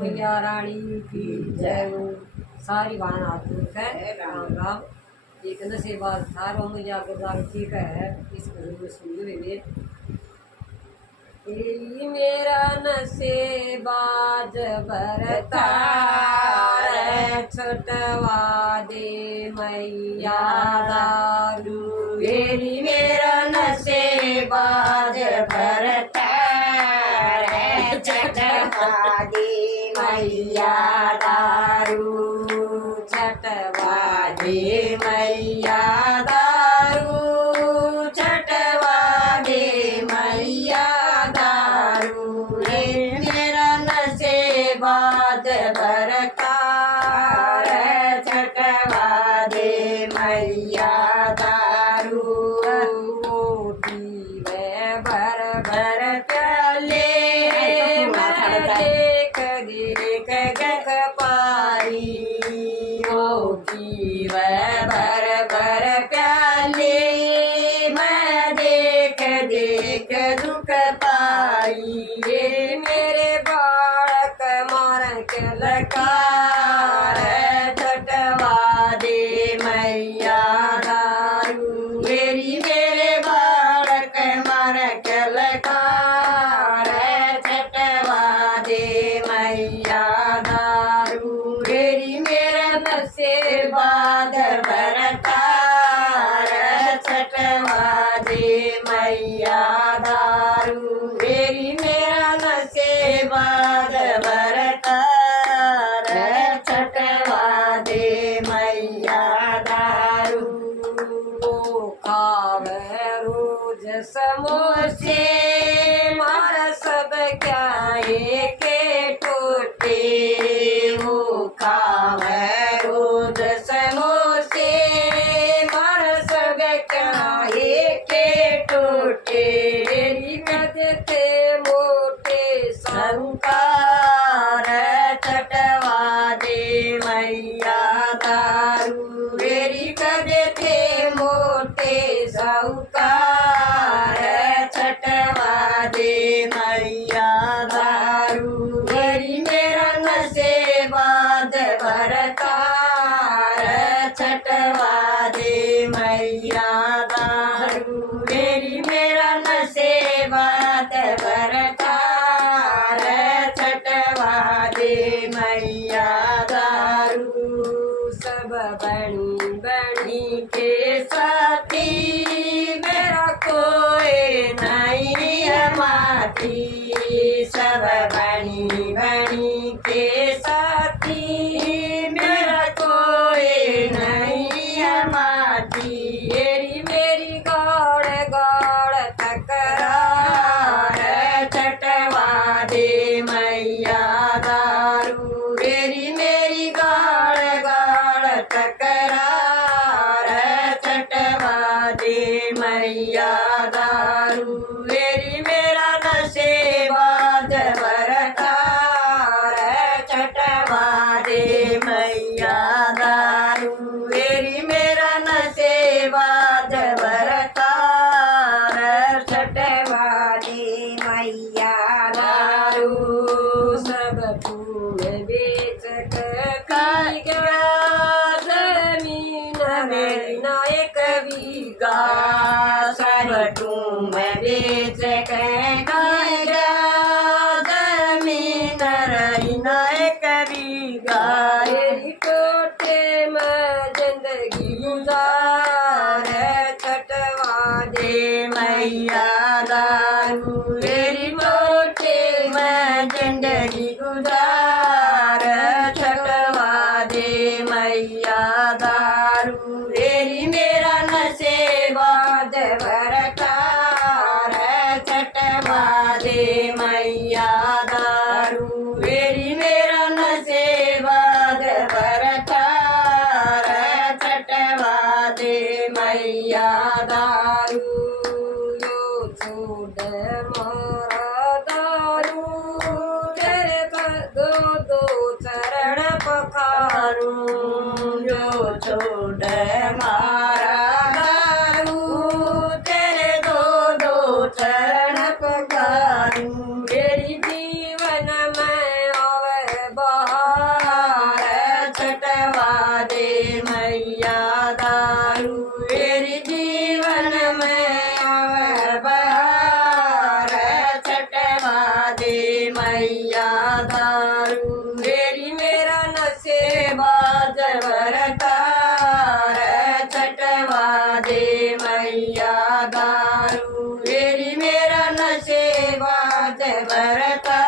मैया रानी की जय हो। सारी बहन हाथ है राम राम। एक नशेबाज था रो मुझे आगे जाकर ठीक है इस भजन में सुन हुए मेरा नशेबाज बरता छुटवा दे मैया दारू मेरा नशेबाज बरता छुटवा दे मैया दारू छटवा दे मैया दारू छटवा दे मैया दारू रे मेरा नशेबाज बरकार छटवा दे मैया दारू भर भर प्याले देख देख गख पाई भर भर प्याले मैं देख देख दुख पाई ये मेरे बालक मार के लकार छटवा दे मैया दारू मेरे बालक मार के लकार छटवा दे मैया दारू मेरा नशेबाज बरकार छटवा दे मैया दारू मेरा नशेबाज बरकार छटवा दे मैया दारू खावे रोज समोसे मार सब क्या एक टूटे वो खावे रोज समोसे मार सब क्या एक टूटे कदते मोटे संकार छटवा दे मैया दारू मेरी कदते मोटे संकार छटवा दे मैया दारू मेरा नशेबाज बरकार छटवा दे मैया दारू मेरा नशेबाज बरकार छटवा दे मैया दारू सब बनी बनी के साथी मेरा कोई नहीं है माती सब बनी बनी के साथी मेरा कोई नहीं है माती मेरी गौड़ गौड़ तकरार छटवा दे मैया दारू मेरी गौड़ गौड़ तकरार छटवा दे मैया दारू मेरा नशेबाज बरकार छटवा दे मैया दारू मेरा नशेबाज बरकार छटवा दे मैया दारू सब फूल बेच कर जमीन मेरी ना एक बीघा सब तुम बेच कर जमीन रही ना एक बीघा कोटे में जिंदगी गुजार छटवा दे मैया दारू मेरी कोटे में जिंदगी गुजार छटवा दे मैया दारू मेरा नशेबाज बरकार छटवा दे मैया दारू मेरा नशेबाज बरकार छटवा दे मैया दारू यो छोड़ मारा दारू तेरे दो दो चरण पखारू जो छोड़ मारा दारू तेरे दो दो चरण पखारू मेरी जीवन में आवे बाजे भरता